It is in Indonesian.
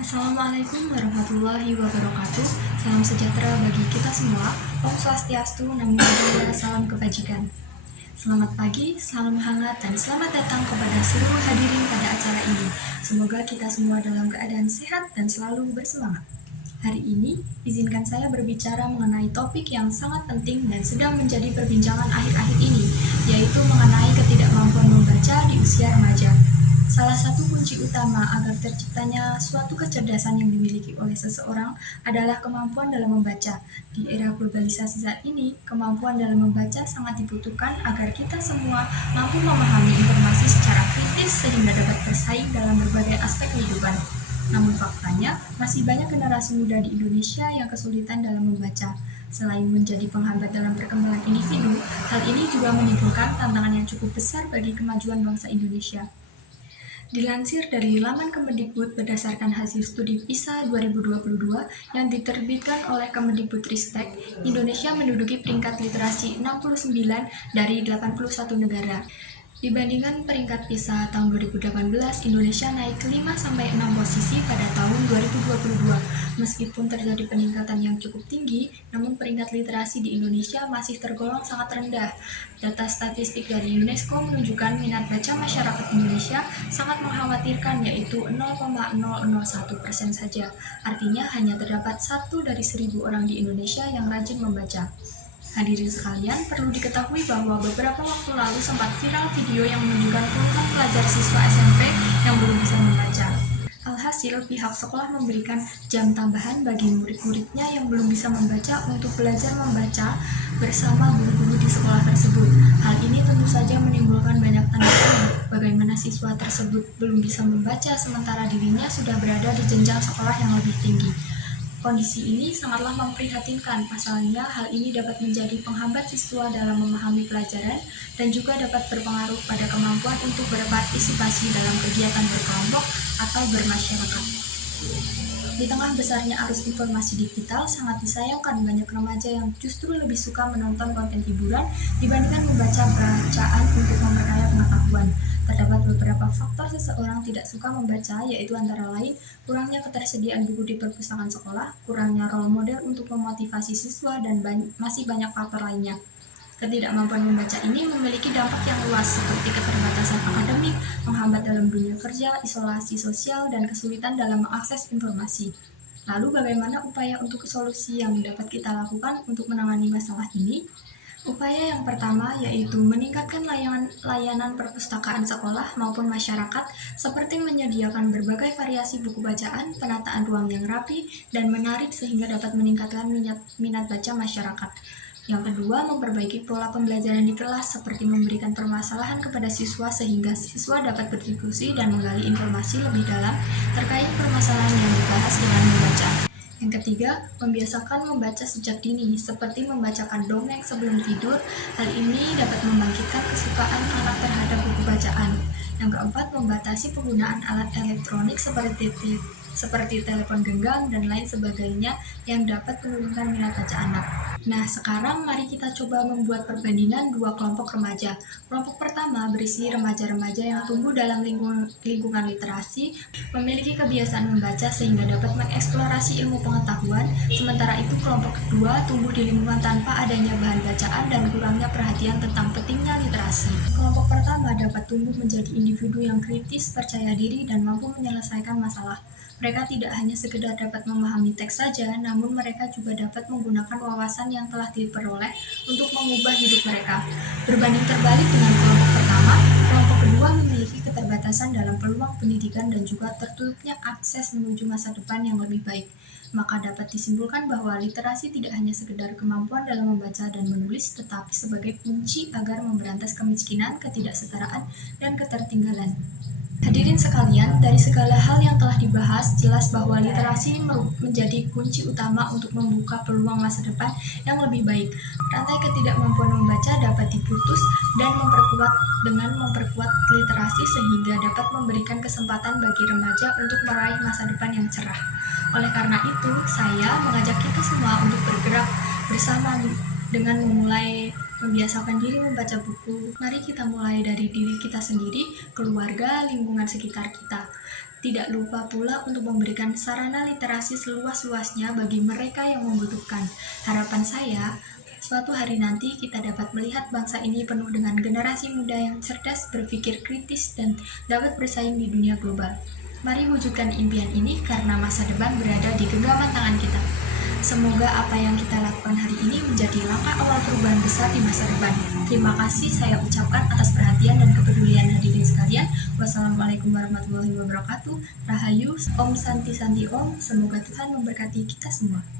Assalamualaikum warahmatullahi wabarakatuh. Salam sejahtera bagi kita semua. Om Swastiastu, Namo Buddhaya, salam kebajikan. Selamat pagi, salam hangat, dan selamat datang kepada seluruh hadirin pada acara ini. Semoga kita semua dalam keadaan sehat dan selalu bersemangat. Hari ini, izinkan saya berbicara mengenai topik yang sangat penting dan sedang menjadi perbincangan akhir-akhir ini, yaitu mengenai ketidakmampuan membaca di usia remaja. Salah satu kunci utama agar terciptanya suatu kecerdasan yang dimiliki oleh seseorang adalah kemampuan dalam membaca. Di era globalisasi saat ini, kemampuan dalam membaca sangat dibutuhkan agar kita semua mampu memahami informasi secara kritis sehingga dapat bersaing dalam berbagai aspek kehidupan. Namun faktanya, masih banyak generasi muda di Indonesia yang kesulitan dalam membaca. Selain menjadi penghambat dalam perkembangan individu, hal ini juga menimbulkan tantangan yang cukup besar bagi kemajuan bangsa Indonesia. Dilansir dari laman Kemendikbud berdasarkan hasil studi PISA 2022 yang diterbitkan oleh Kemendikbudristek, Indonesia menduduki peringkat literasi 69 dari 81 negara. Dibandingkan peringkat PISA tahun 2018, Indonesia naik 5-6 posisi pada tahun 2022. Meskipun terjadi peningkatan yang cukup tinggi, namun peringkat literasi di Indonesia masih tergolong sangat rendah. Data statistik dari UNESCO menunjukkan minat baca masyarakat Indonesia sangat mengkhawatirkan, yaitu 0,001% saja. Artinya hanya terdapat 1 dari 1.000 orang di Indonesia yang rajin membaca. Hadirin sekalian, perlu diketahui bahwa beberapa waktu lalu sempat viral video yang menunjukkan puluhan pelajar siswa SMP yang belum bisa membaca. Alhasil, pihak sekolah memberikan jam tambahan bagi murid-muridnya yang belum bisa membaca untuk belajar membaca bersama guru-guru di sekolah tersebut. Hal ini tentu saja menimbulkan banyak tanda tanya bagaimana siswa tersebut belum bisa membaca sementara dirinya sudah berada di jenjang sekolah yang lebih tinggi. Kondisi ini sangatlah memprihatinkan, pasalnya hal ini dapat menjadi penghambat siswa dalam memahami pelajaran dan juga dapat berpengaruh pada kemampuan untuk berpartisipasi dalam kegiatan berkelompok atau bermasyarakat. Di tengah besarnya arus informasi digital, sangat disayangkan banyak remaja yang justru lebih suka menonton konten hiburan dibandingkan membaca bacaan untuk memperkaya pengetahuan. Terdapat beberapa faktor seseorang tidak suka membaca, yaitu antara lain kurangnya ketersediaan buku di perpustakaan sekolah, kurangnya role model untuk memotivasi siswa, dan masih banyak faktor lainnya. Ketidakmampuan membaca ini memiliki dampak yang luas seperti keterbatasan akademik, menghambat dalam dunia kerja, isolasi sosial, dan kesulitan dalam mengakses informasi. Lalu bagaimana upaya untuk solusi yang dapat kita lakukan untuk menangani masalah ini? Upaya yang pertama yaitu meningkatkan layanan perpustakaan sekolah maupun masyarakat seperti menyediakan berbagai variasi buku bacaan, penataan ruang yang rapi, dan menarik sehingga dapat meningkatkan minat baca masyarakat. Yang kedua, memperbaiki pola pembelajaran di kelas seperti memberikan permasalahan kepada siswa sehingga siswa dapat berdiskusi dan menggali informasi lebih dalam terkait permasalahan yang dibahas dengan membaca. Yang ketiga, membiasakan membaca sejak dini, seperti membacakan dongeng sebelum tidur. Hal ini dapat membangkitkan kesukaan anak terhadap buku bacaan. Yang keempat, membatasi penggunaan alat elektronik seperti telepon genggam dan lain sebagainya yang dapat menurunkan minat baca anak. Nah, sekarang mari kita coba membuat perbandingan dua kelompok remaja. Kelompok pertama berisi remaja-remaja yang tumbuh dalam lingkungan literasi, memiliki kebiasaan membaca sehingga dapat mengeksplorasi ilmu pengetahuan, sementara itu kelompok kedua tumbuh di lingkungan tanpa adanya bahan bacaan dan kurangnya perhatian tentang pentingnya literasi. Kelompok pertama dapat tumbuh menjadi individu yang kritis, percaya diri, dan mampu menyelesaikan masalah. Mereka tidak hanya sekedar dapat memahami teks saja, namun mereka juga dapat menggunakan wawasan yang telah diperoleh untuk mengubah hidup mereka. Berbanding terbalik dengan kelompok pertama, kelompok kedua memiliki keterbatasan dalam peluang pendidikan dan juga tertutupnya akses menuju masa depan yang lebih baik. Maka dapat disimpulkan bahwa literasi tidak hanya sekedar kemampuan dalam membaca dan menulis, tetapi sebagai kunci agar memberantas kemiskinan, ketidaksetaraan, dan ketertinggalan. Hadirin sekalian, dari segala hal yang telah dibahas, jelas bahwa literasi menjadi kunci utama untuk membuka peluang masa depan yang lebih baik. Rantai ketidakmampuan membaca dapat diputus dan memperkuat literasi sehingga dapat memberikan kesempatan bagi remaja untuk meraih masa depan yang cerah. Oleh karena itu, saya mengajak kita semua untuk bergerak bersama dengan memulai membiasakan diri membaca buku. Mari kita mulai dari diri kita sendiri, keluarga, lingkungan sekitar kita. Tidak lupa pula untuk memberikan sarana literasi seluas-luasnya bagi mereka yang membutuhkan. Harapan saya, suatu hari nanti kita dapat melihat bangsa ini penuh dengan generasi muda yang cerdas, berpikir kritis, dan dapat bersaing di dunia global. Mari wujudkan impian ini karena masa depan berada di genggaman tangan kita. Semoga apa yang kita lakukan hari ini menjadi langkah awal perubahan besar di masa depan. Terima kasih saya ucapkan atas perhatian dan kepedulian hadirin sekalian. Wassalamualaikum warahmatullahi wabarakatuh. Rahayu, Om Santi Santi Om. Semoga Tuhan memberkati kita semua.